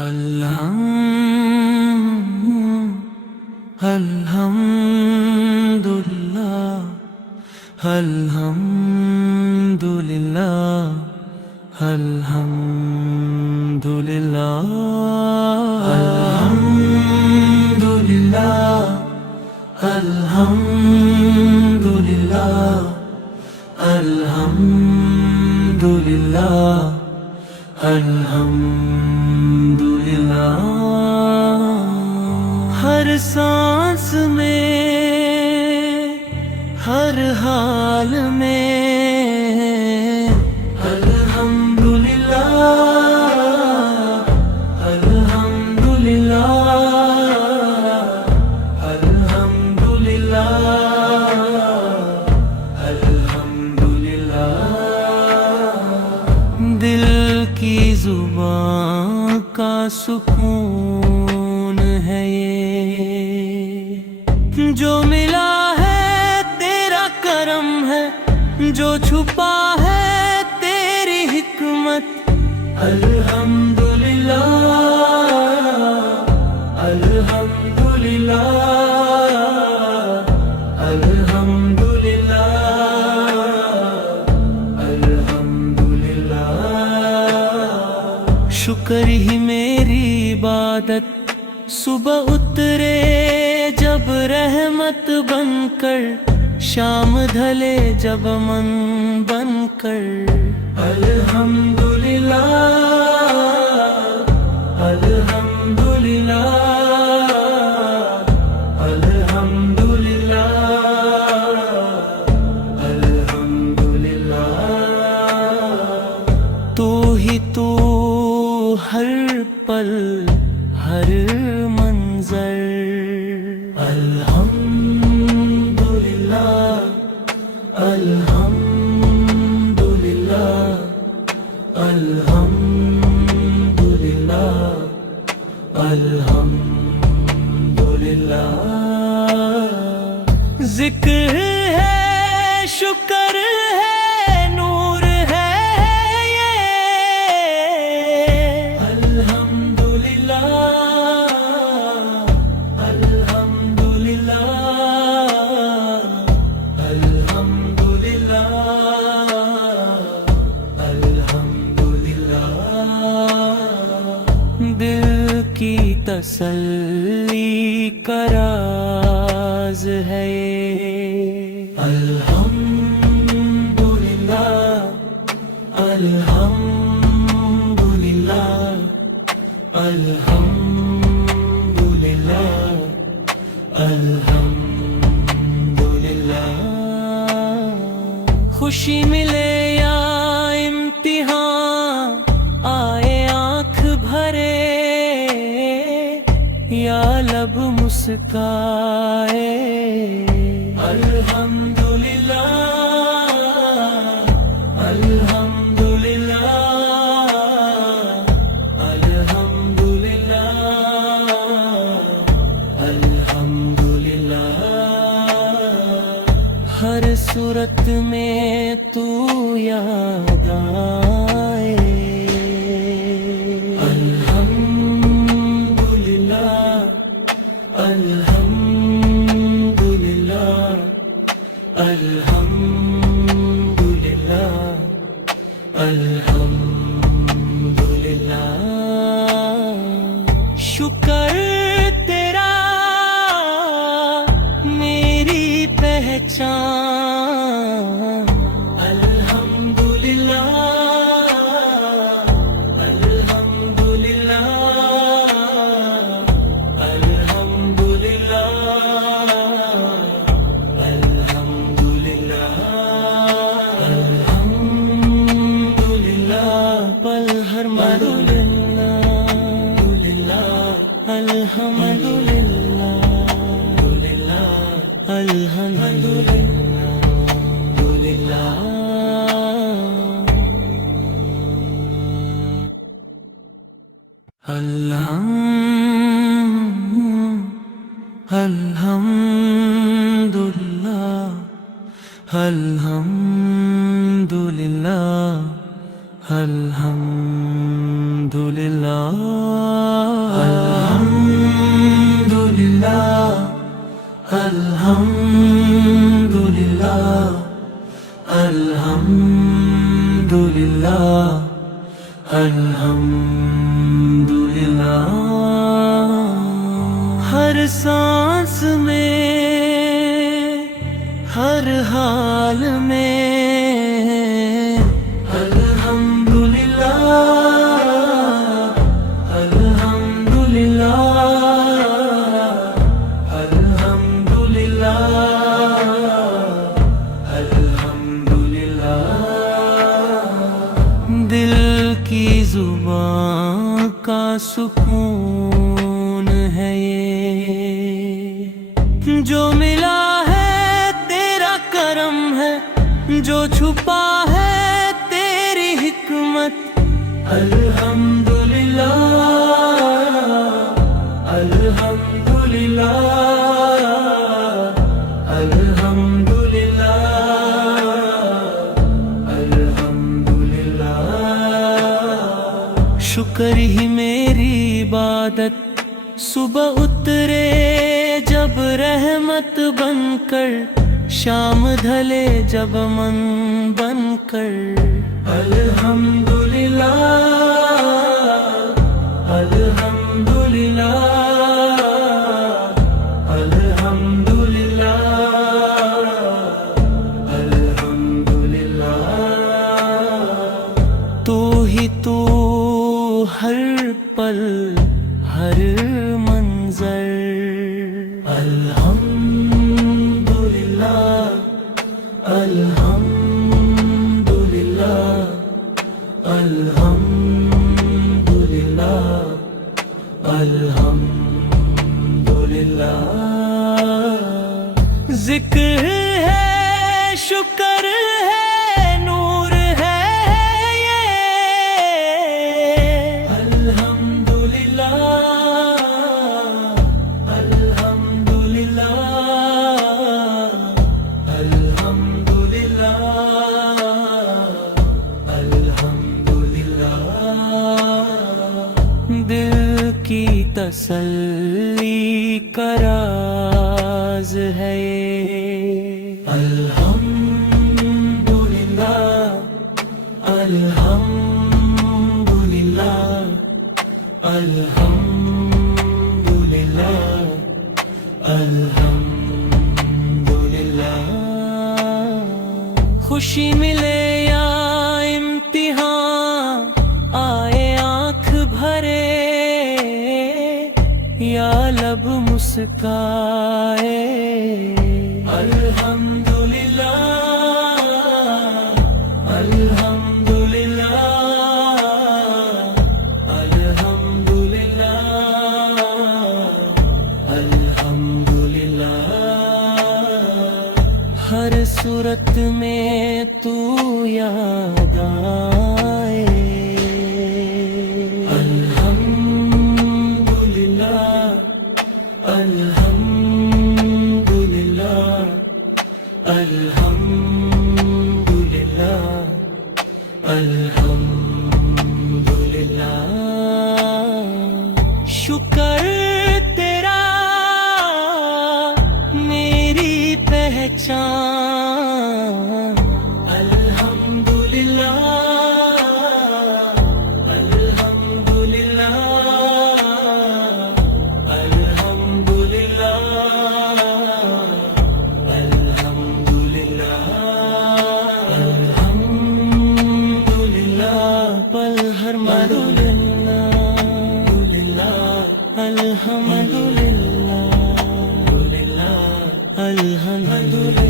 Alhamdulillah, Alhamdulillah, Alhamdulillah, Alhamdulillah, Alhamdulillah, Alhamdulillah, Alhamdulillah. ہر سانس میں ہر حال میں الحمدللہ الحمدللہ الحمدللہ الحمدللہ. دل کی زبان کا سکون ہے یہ جو ملا ہے تیرا کرم ہے، جو چھپا ہے تیری حکمت. الحمدللہ الحمدللہ الحمدللہ الحمدللہ. شکر ہی میری عبادت صبح اترے جب رحمت بن کر، شام ڈھلے جب من بن کر. الحمدللہ الحمدللہ الحمدللہ الحمدللہ. تو ہی تو ہر پل ہر منظر. الحمدللہ الحمدللہ الحمدللہ الحمدللہ. ذکر ہے شکر ہے نور ہے یہ. الحمدللہ الحمدللہ الحمدللہ الحمدللہ. دل کی تسلی کا راز ہے یہ. الحمدللہ الحمدللہ الحمدللہ الحمدللہ. خوشی ملے یا امتحان آئے آنکھ بھرے یا لب مسکائے. الحمدللہ الحمدللہ الحمدللہ الحمدللہ. ہر صورت میں تو یاد آئے. الحمدللہ الحمدللہ الحمدللہ الحمدللہ. شکر تیرا میری پہچان. الحمدللہ الحمدللہ الحمدللہ الحمدللہ الحمدللہ. پل ہر الحمدللہ الحمدللہ الحمدللہ. الحمدللہ الحمدللہ الحمدللہ अल्हम्दुलिल्लाह अल्हम्दुलिल्लाह अल्हम्दुलिल्लाह। हर सांस में हर हाल में अल्हम्दुलिल्लाह अल्हम्दुलिल्लाह अल्हम्दुलिल्लाह अल्हम्दुलिल्लाह। दिल की जुबां का सुकून है ये, जो मिला है तेरा करम है, जो छुपा है तेरी हिकमत। अल्हम्दुलिल्लाह अल्हम्दुलिल्लाह अल्हम्दुलिल्लाह अल्हम्दुलिल्लाह। शुक्र ही मेरी इबादत, सुबह उतरे जब रहमत बनकर, शाम ढले जब मन बनकर। अल्हम्दुलिल्लाह अल्हम्दुलिल्लाह अल्हम्दुलिल्लाह अल्हम्दुलिल्लाह। तू ही तू हर पल हर मंजर। अल्हम्दुलिल्लाह अल्हम्दुलिल्लाह अल्हम्दुलिल्लाह अल्हम्दुलिल्लाह। जिक्र है शुक्र है नूर है ये। अल्हम्दुलिल्लाह अल्हम्दुलिल्लाह अल्हम्दुलिल्लाह अल्हम्दुलिल्लाह। दिल की तसल्ली का राज है ये। अल्हम्दुलिल्लाह अल्हम्दुलिल्लाह अल्हम्दुलिल्लाह अल्हम्दुलिल्लाह। खुशी मिले या इम्तिहान आए आँख भरे, या लब मुस्काए। अल्हम्दुलिल्लाह अल्हम्दुलिल्लाह अल्हम्दुलिल्लाह अल्हम्दुलिल्लाह। हर सूरत में तू याद आए। अल्हम्दुलिल्लाह अल्हम्दुलिल्लाह अल्हम्दुलिल्लाह। शुक्र तेरा मेरी पहचान। अल्हम्दुलिल्लाह अल्हम्दुलिल्लाह अल्हम्दुलिल्लाह